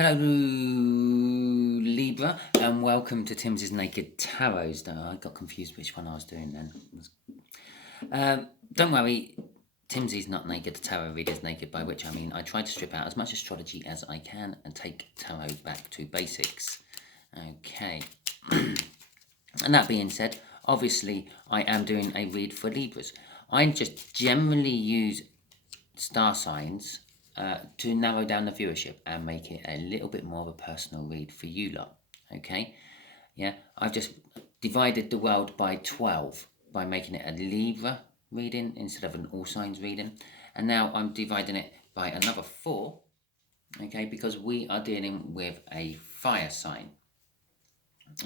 Hello, Libra, and welcome to Timsy Naked Tarot. I got confused which one I was doing then. Don't worry, Timsy's not naked. The tarot reader's naked, by which I mean I try to strip out as much astrology as I can and take tarot back to basics. Okay. And that being said, obviously I am doing a read for Libras. I just generally use star signs to narrow down the viewership and make it a little bit more of a personal read for you lot. Okay, yeah, I've just divided the world by 12 by making it a Libra reading instead of an all signs reading, and now I'm dividing it by another 4, okay, because we are dealing with a fire sign.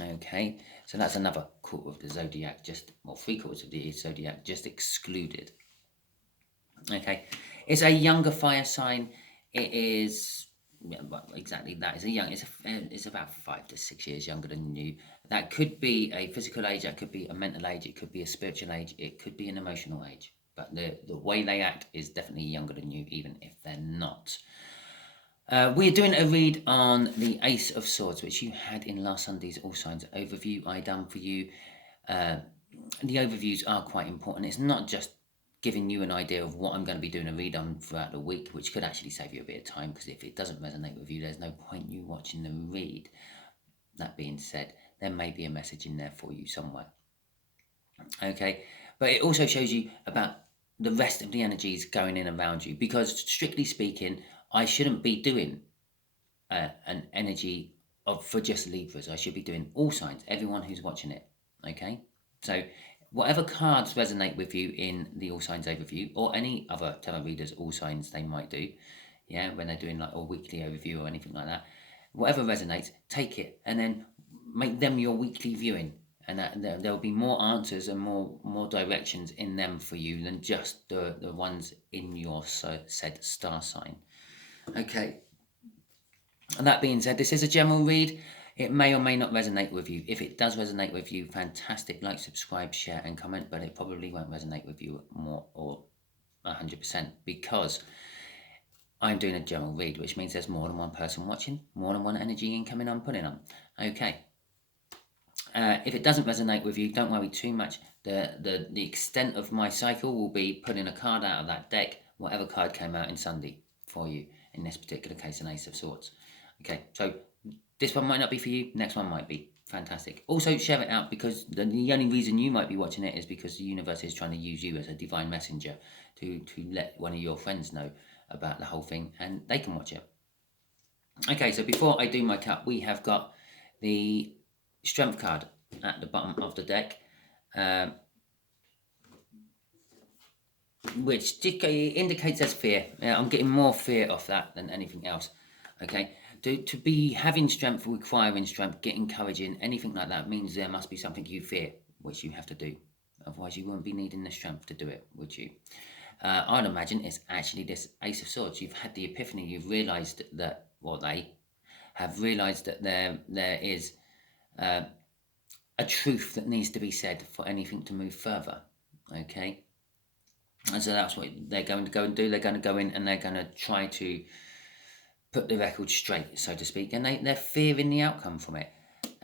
Okay, so that's another quarter of the zodiac, or 3/4 of the zodiac just excluded. Okay, it's a younger fire sign. It is, well, exactly that. It's about 5 to 6 years younger than you. That could be a physical age, that could be a mental age, it could be a spiritual age, it could be an emotional age. But the way they act is definitely younger than you, even if they're not. We're doing a read on the Ace of Swords, which you had in last Sunday's All Signs overview I done for you. The overviews are quite important. It's not just giving you an idea of what I'm going to be doing a read on throughout the week, which could actually save you a bit of time, because if it doesn't resonate with you, there's no point you watching the read. That being said, there may be a message in there for you somewhere. Okay, but it also shows you about the rest of the energies going in around you, because strictly speaking, I shouldn't be doing an energy for just Libras. I should be doing all signs, everyone who's watching it. Okay, so whatever cards resonate with you in the all signs overview, or any other tarot readers all signs they might do, yeah, when they're doing like a weekly overview or anything like that, whatever resonates, take it and then make them your weekly viewing, and there'll be more answers and more directions in them for you than just the ones in your said star sign. Okay, and that being said, this is a general read. It may or may not resonate with you. If it does resonate with you, fantastic. Like, subscribe, share, and comment, but it probably won't resonate with you more or 100%, because I'm doing a general read, which means there's more than one person watching, more than one energy incoming I'm putting on. Okay. If it doesn't resonate with you, don't worry too much. The extent of my cycle will be putting a card out of that deck, whatever card came out in Sunday for you. In this particular case, an Ace of Swords. Okay, so this one might not be for you, next one might be. Fantastic. Also, share it out, because the only reason you might be watching it is because the universe is trying to use you as a divine messenger to let one of your friends know about the whole thing, and they can watch it. Okay, so before I do my cut, we have got the Strength card at the bottom of the deck, which indicates there's fear. I'm getting more fear off that than anything else. Okay, to be having strength, requiring strength, getting encouraging, anything like that means there must be something you fear, which you have to do. Otherwise, you wouldn't be needing the strength to do it, would you? I'd imagine it's actually this Ace of Swords. You've had the epiphany. You've realised that, well, they have realised that there is a truth that needs to be said for anything to move further. Okay, and so that's what they're going to go and do. They're going to go in and they're going to try to put the record straight, so to speak, and they're fearing the outcome from it.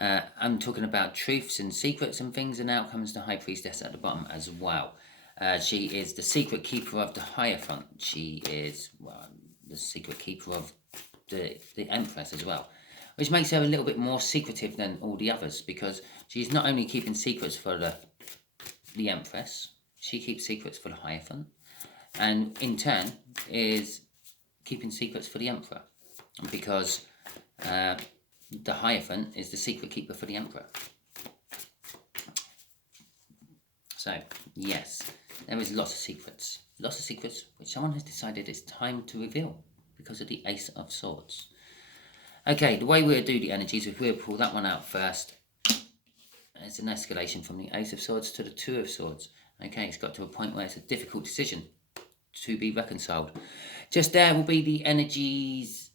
I'm talking about truths and secrets and things, and outcomes. The High Priestess at the bottom as well. She is the secret keeper of the Hierophant. She is, well, the secret keeper of the Empress as well, which makes her a little bit more secretive than all the others, because she's not only keeping secrets for the Empress, she keeps secrets for the Hierophant, and in turn is keeping secrets for the Emperor, because the Hierophant is the secret keeper for the Emperor. So, yes, there is lots of secrets which someone has decided it's time to reveal because of the Ace of Swords. Okay, the way we'll do the energies, if we'll pull that one out first, it's an escalation from the Ace of Swords to the Two of Swords. Okay, it's got to a point where it's a difficult decision to be reconciled. Just there will be the energies.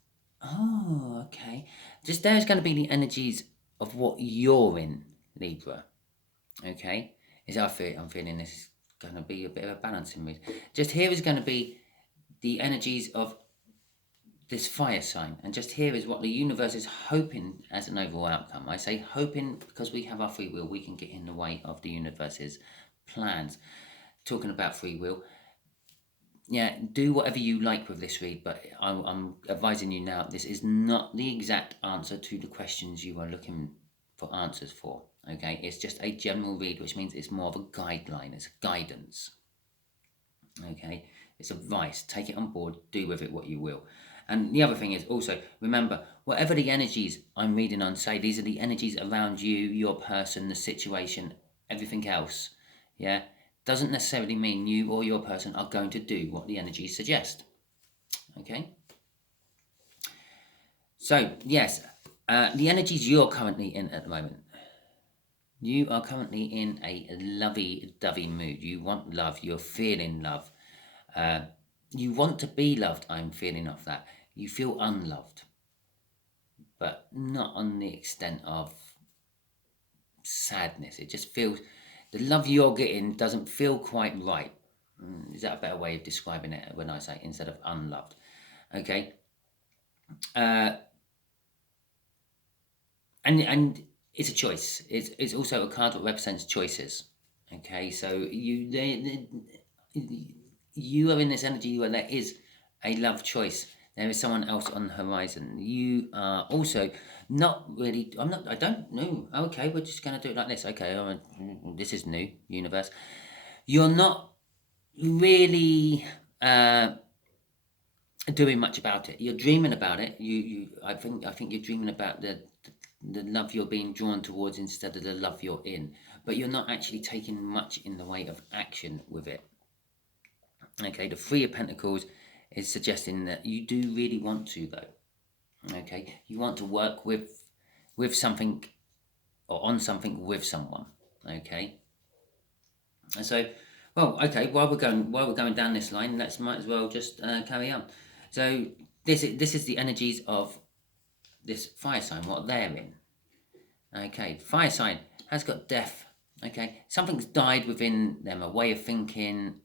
Oh, okay. Just there is going to be the energies of what you're in, Libra. Okay, I'm feeling this is going to be a bit of a balancing read. Just here is going to be the energies of this fire sign, and just here is what the universe is hoping as an overall outcome. I say hoping because we have our free will, we can get in the way of the universe's plans. Talking about free will, yeah, do whatever you like with this read, but I'm advising you now, this is not the exact answer to the questions you are looking for answers for. Okay, it's just a general read, which means it's more of a guideline, it's guidance. Okay, it's advice. Take it on board, do with it what you will. And the other thing is also, remember, whatever the energies I'm reading on say, these are the energies around you, your person, the situation, everything else. Yeah, doesn't necessarily mean you or your person are going to do what the energies suggest. Okay? So, yes, the energies you're currently in at the moment. You are currently in a lovey-dovey mood. You want love. You're feeling love. You want to be loved. I'm feeling off that. You feel unloved, but not on the extent of sadness. It just feels, the love you're getting doesn't feel quite right. Is that a better way of describing it when I say instead of unloved? Okay. And it's a choice. It's also a card that represents choices. Okay, so you are in this energy where there is a love choice. There is someone else on the horizon. You are also not really. I don't know. Okay, we're just gonna do it like this. Okay, this is new universe. You're not really doing much about it. You're dreaming about it. I think you're dreaming about the love you're being drawn towards instead of the love you're in. But you're not actually taking much in the way of action with it. Okay, the Three of Pentacles is suggesting that you do really want to, though. Okay, you want to work with something or on something with someone. Okay, and so, well, okay. While we're going down this line, might as well just carry on. So this is the energies of this fire sign, what they're in. Okay, fire sign has got death. Okay, something's died within them, a way of thinking,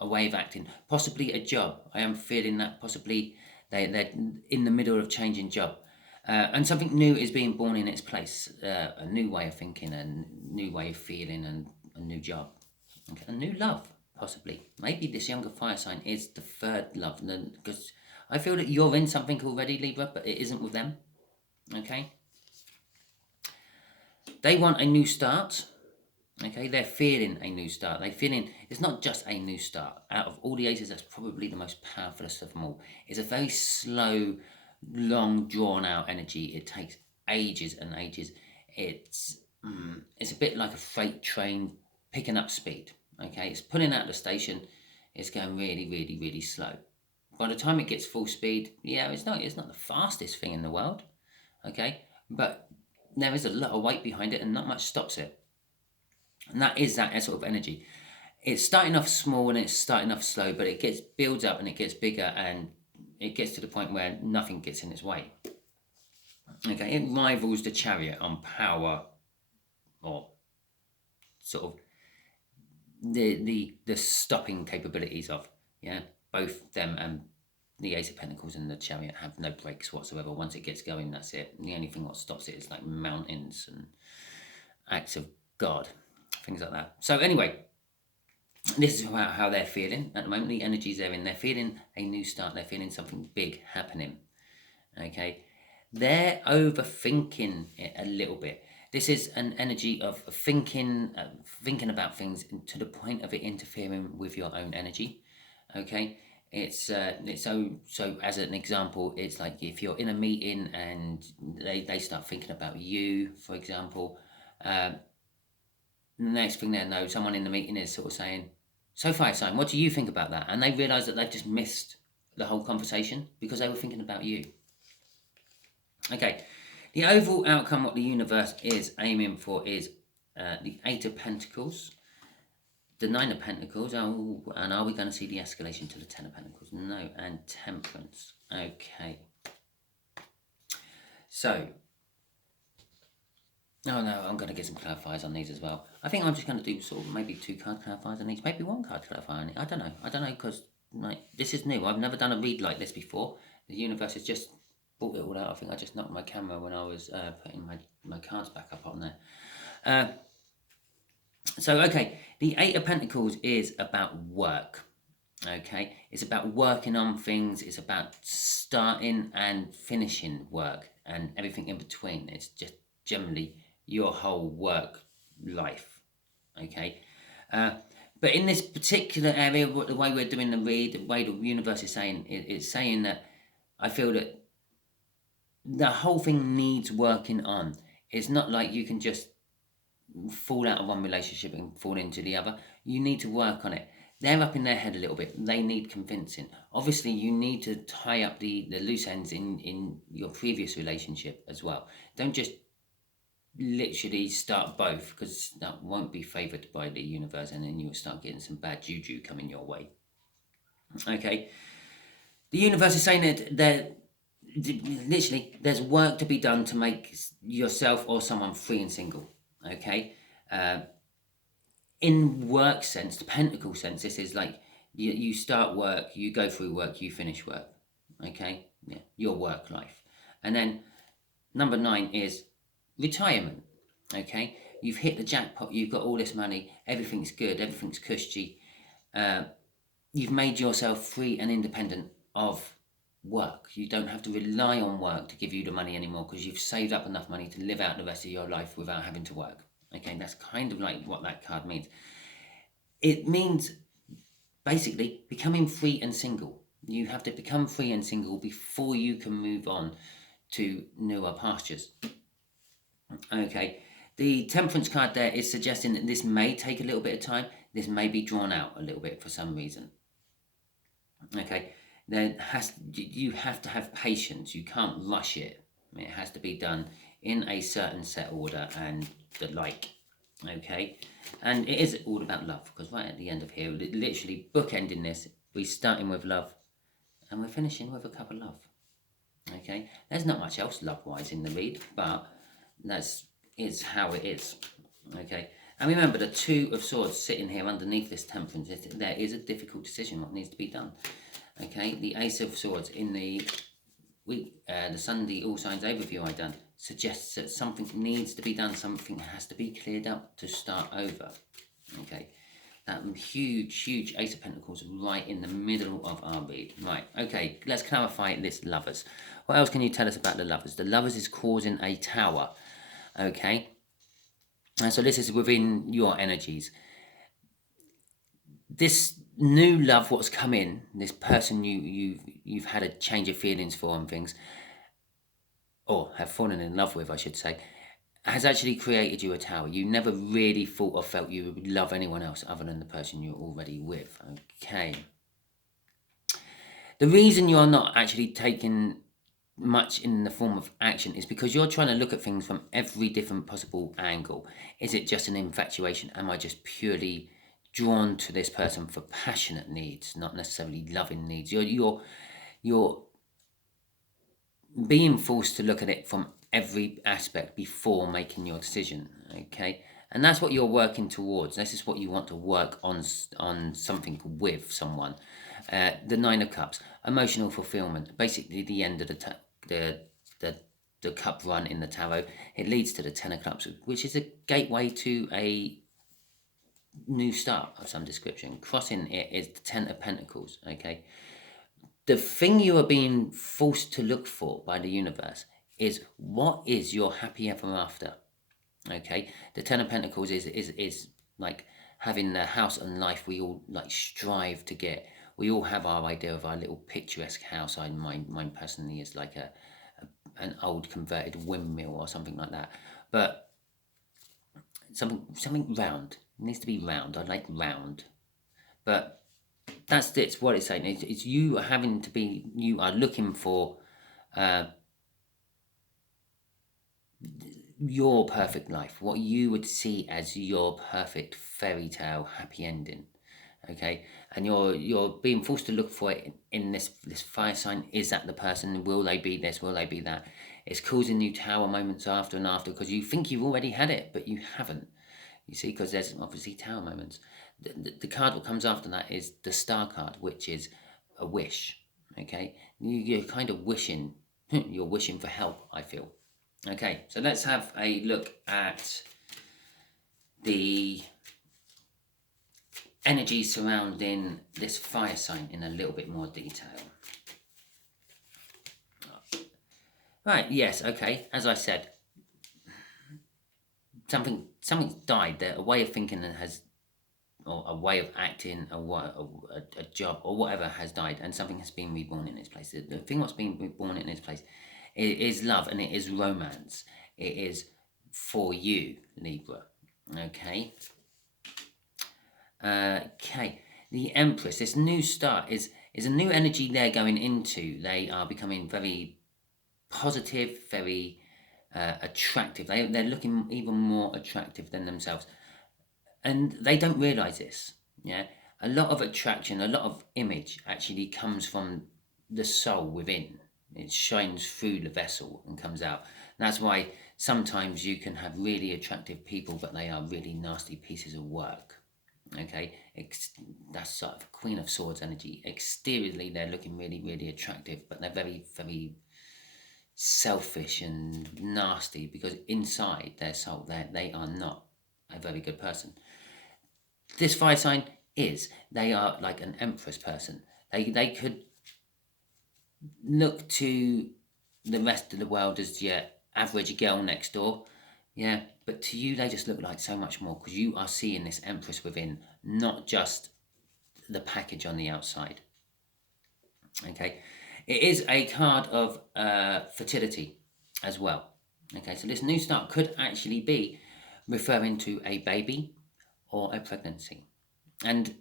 a way of acting, possibly a job. I am feeling that possibly they're in the middle of changing job. And something new is being born in its place, a new way of thinking, a new way of feeling, and a new job. Okay, a new love, possibly. Maybe this younger fire sign is the third love, because I feel that you're in something already, Libra, but it isn't with them. Okay? They want a new start. Okay, they're feeling a new start. They're feeling it's not just a new start. Out of all the aces, that's probably the most powerful of them all. It's a very slow, long, drawn out energy. It takes ages and ages. It's a bit like a freight train picking up speed. Okay, it's pulling out the station. It's going really, really, really slow. By the time it gets full speed, yeah, it's not the fastest thing in the world. Okay, but there is a lot of weight behind it, and not much stops it. And that is that sort of energy. It's starting off small and it's starting off slow, but it builds up and it gets bigger, and it gets to the point where nothing gets in its way. Okay, it rivals the Chariot on power, or sort of the stopping capabilities of, yeah, both them and the Ace of Pentacles and the Chariot have no brakes whatsoever. Once it gets going, that's it. And the only thing that stops it is like mountains and acts of God, things like that. So anyway, this is how they're feeling at the moment. The energies they're in, they're feeling a new start. They're feeling something big happening. Okay, they're overthinking it a little bit. This is an energy of thinking about things to the point of it interfering with your own energy. Okay, it's so as an example, it's like if you're in a meeting and they start thinking about you, for example. The next thing they know, someone in the meeting is sort of saying, "So fire sign, what do you think about that?" And they realise that they've just missed the whole conversation because they were thinking about you. Okay, the overall outcome, what the universe is aiming for, is the Eight of Pentacles, the Nine of Pentacles, and are we going to see the escalation to the Ten of Pentacles? No, and Temperance. Okay. So, oh no, I'm going to get some clarifiers on these as well. I think I'm just going to do sort of maybe 2 card clarifiers on these, maybe 1 card clarifier on it. I don't know, because like this is new. I've never done a read like this before. The universe has just brought it all out. I think I just knocked my camera when I was putting my cards back up on there. So, okay, the Eight of Pentacles is about work. Okay, it's about working on things. It's about starting and finishing work and everything in between. It's just generally your whole work life. Okay, but in this particular area, the way we're doing the read, the way the universe is saying, it's saying that I feel that the whole thing needs working on. It's not like you can just fall out of one relationship and fall into the other. You need to work on it. They're up in their head a little bit. They need convincing. Obviously, you need to tie up the loose ends in your previous relationship as well. Don't just literally start both, because that won't be favoured by the universe, and then you'll start getting some bad juju coming your way. Okay? The universe is saying that literally there's work to be done to make yourself or someone free and single. Okay? In work sense, the pentacle sense, this is like you start work, you go through work, you finish work. Okay? Yeah, your work life. And then number 9 is retirement. Okay? You've hit the jackpot, you've got all this money, everything's good, everything's cushy. You've made yourself free and independent of work. You don't have to rely on work to give you the money anymore, because you've saved up enough money to live out the rest of your life without having to work. Okay, that's kind of like what that card means. It means basically becoming free and single. You have to become free and single before you can move on to newer pastures. Okay, the Temperance card there is suggesting that this may take a little bit of time. This may be drawn out a little bit for some reason. Okay, you have to have patience. You can't rush it. It has to be done in a certain set order and the like. Okay, and it is all about love, because right at the end of here, literally bookending this, we're starting with love and we're finishing with a cup of love. Okay, there's not much else love-wise in the read, but is how it is. Okay, and remember the Two of Swords sitting here underneath this Temperance. There is a difficult decision what needs to be done. Okay, the Ace of Swords in the week, the Sunday All Signs overview I done suggests that something needs to be done. Something has to be cleared up to start over. Okay, that huge Ace of Pentacles right in the middle of our read. Right, okay, let's clarify this Lovers. What else can you tell us about the Lovers? The Lovers is causing a Tower. Okay, and so this is within your energies. This new love, what's come in, this person you've had a change of feelings for and things, or have fallen in love with, I should say, has actually created you a tower. You never really thought or felt you would love anyone else other than the person you're already with. Okay. The reason you're not actually taking much in the form of action is because you're trying to look at things from every different possible angle. Is it just an infatuation? Am I just purely drawn to this person for passionate needs, not necessarily loving needs? You're being forced to look at it from every aspect before making your decision. Okay, and that's what you're working towards. This is what you want to work on something with someone. The Nine of Cups, emotional fulfillment, basically the end of the cup run in the tarot. It leads to the Ten of Cups, which is a gateway to a new start of some description. Crossing it is the Ten of Pentacles. Okay, the thing you are being forced to look for by the universe is, what is your happy ever after? Okay, the Ten of Pentacles is like having the house and life we all like strive to get. We all have our idea of our little picturesque house. Mine personally is like an old converted windmill or something like that. But something round. It needs to be round. I like round. But that's what it's saying. It's you having to be, you are looking for your perfect life, what you would see as your perfect fairy tale happy ending. Okay, and you're being forced to look for it in this fire sign. Is that the person? Will they be this? Will they be that? It's causing you tower moments after and after, because you think you've already had it, but you haven't. You see, because there's obviously tower moments. The card that comes after that is the Star card, which is a wish. Okay, you're kind of wishing, you're wishing for help, I feel. Okay, so let's have a look at the energy surrounding this fire sign in a little bit more detail. Right, yes, okay, as I said, something's died there, a way of thinking that has, or a way of acting, a job, or whatever has died, and something has been reborn in its place. The thing what's been reborn in its place is love, and it is romance. It is for you, Libra. Okay. Okay. The Empress. This new start is a new energy they're going into. They are becoming very positive, very attractive. They're looking even more attractive than themselves, and they don't realize this. Yeah, a lot of attraction, a lot of image actually comes from the soul within. It shines through the vessel and comes out. That's why sometimes you can have really attractive people, but they are really nasty pieces of work. Okay, that's sort of Queen of Swords energy. Exteriorly, they're looking really, really attractive, but they're very, very selfish and nasty, because inside their soul, they are not a very good person. This fire sign is, they are like an Empress person. They could look to the rest of the world as your average girl next door, yeah, but to you they just look like so much more, because you are seeing this Empress within, not just the package on the outside. Okay, it is a card of fertility as well. Okay, so this new start could actually be referring to a baby or a pregnancy. And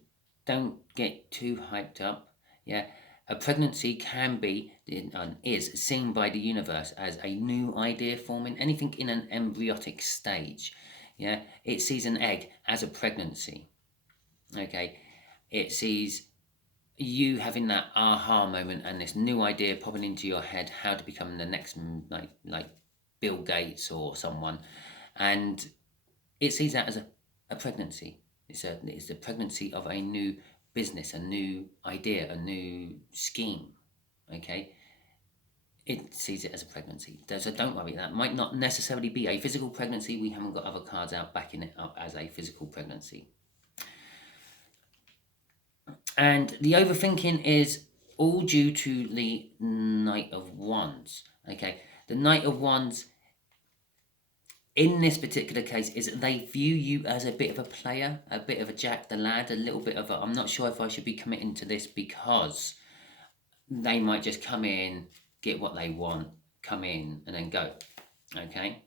don't get too hyped up. Yeah, a pregnancy can be and is seen by the universe as a new idea forming, anything in an embryonic stage. Yeah, it sees an egg as a pregnancy. Okay, it sees you having that aha moment and this new idea popping into your head, how to become the next, like Bill Gates or someone, and it sees that as a pregnancy. It's the pregnancy of a new business, a new idea, a new scheme. Okay, it sees it as a pregnancy. So don't worry, that might not necessarily be a physical pregnancy. We haven't got other cards out backing it up as a physical pregnancy. And the overthinking is all due to the Knight of Wands. Okay, the Knight of Wands in this particular case is they view you as a bit of a player, a bit of a Jack the Lad, a little bit of a, I'm not sure if I should be committing to this, because they might just come in, get what they want, come in and then go. Okay?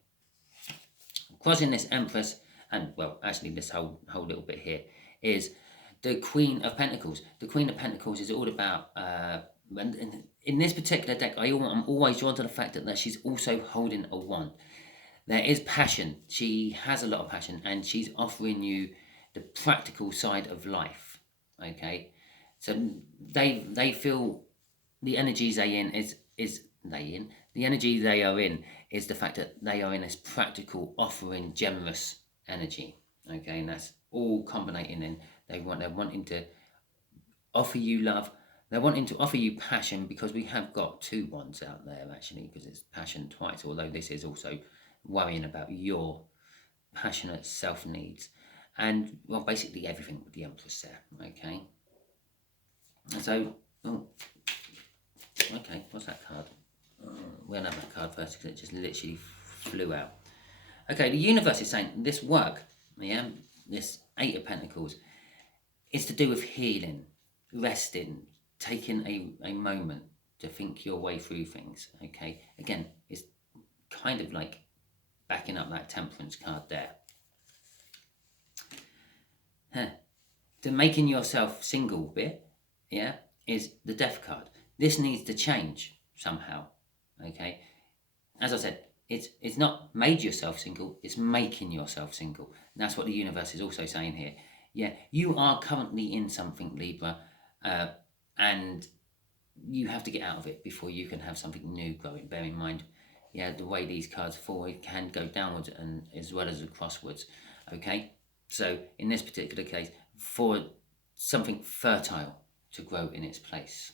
Crossing this Empress, and well, actually this whole little bit here, is the Queen of Pentacles. The Queen of Pentacles is all about, in this particular deck, I'm always drawn to the fact that she's also holding a wand. There is passion. She has a lot of passion, and she's offering you the practical side of life. Okay, so they feel the energies they in is they in the energy they are in is the fact that they are in this practical, offering, generous energy. Okay, and that's all combining in. They're wanting to offer you love. They're wanting to offer you passion, because we have got two ones out there actually, because it's passion twice. Although this is also worrying about your passionate self needs, and well, basically everything with the Empress there. Okay, so okay, what's that card? We'll have that card first, because it just literally flew out. Okay, the universe is saying this work, yeah, this Eight of Pentacles, is to do with healing, resting, taking a moment to think your way through things. Okay, again, it's kind of like backing up that Temperance card there. The making yourself single bit, yeah, is the Death card. This needs to change somehow. Okay, as I said, it's not made yourself single, it's making yourself single. And that's what the universe is also saying here. Yeah, you are currently in something, Libra, and you have to get out of it before you can have something new growing. Bear in mind, yeah, the way these cards fall, it can go downwards and as well as crosswards. Okay, so in this particular case, for something fertile to grow in its place.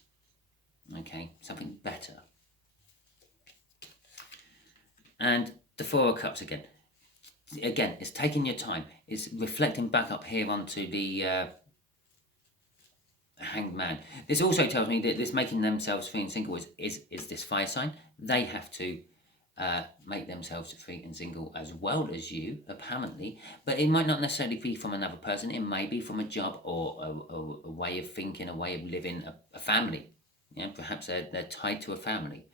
Okay, something better. And the Four of Cups again. Again, it's taking your time. It's reflecting back up here onto the Hanged Man. This also tells me that this making themselves free and single is this fire sign. They have to make themselves free and single as well as you, apparently. But it might not necessarily be from another person. It may be from a job or a way of thinking, a way of living, a family. Yeah, perhaps they're tied to a family.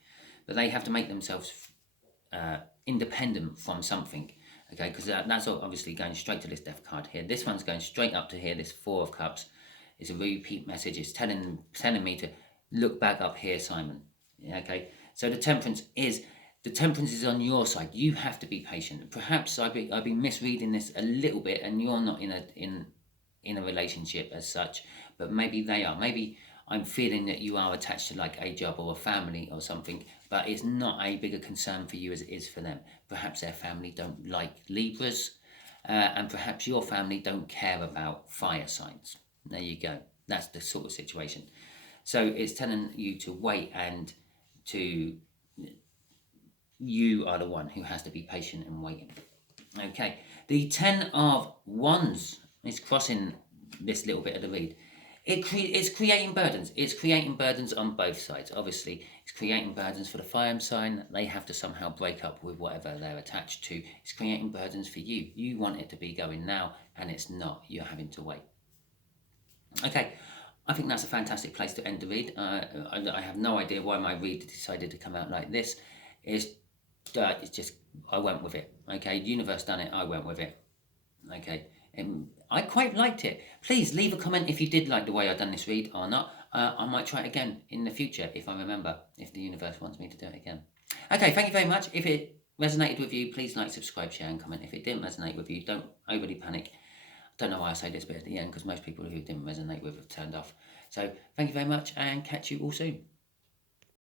But they have to make themselves independent from something. Okay, because that's obviously going straight to this Death card here. This one's going straight up to here, this Four of Cups. It's a repeat message. It's telling me to look back up here, Simon. Okay, so the temperance is on your side. You have to be patient. Perhaps I've been misreading this a little bit, and you're not in a relationship as such, but maybe they are. Maybe I'm feeling that you are attached to like a job or a family or something, but it's not a bigger concern for you as it is for them. Perhaps their family don't like Libras, and perhaps your family don't care about fire signs. There you go. That's the sort of situation. So it's telling you to wait and you are the one who has to be patient and waiting. Okay. The Ten of Wands is crossing this little bit of the read. It's creating burdens. It's creating burdens on both sides. Obviously, it's creating burdens for the fire sign. They have to somehow break up with whatever they're attached to. It's creating burdens for you. You want it to be going now, and it's not. You're having to wait. Okay, I think that's a fantastic place to end the read. I have no idea why my read decided to come out like this. It's just, I went with it. Okay, the universe done it, I went with it. Okay, I quite liked it. Please leave a comment if you did like the way I done this read or not. I might try it again in the future if I remember, if the universe wants me to do it again. Okay, thank you very much. If it resonated with you, please like, subscribe, share and comment. If it didn't resonate with you, don't overly panic. Don't know why I say this bit at the end, because most people who didn't resonate with have turned off. So thank you very much, and catch you all soon.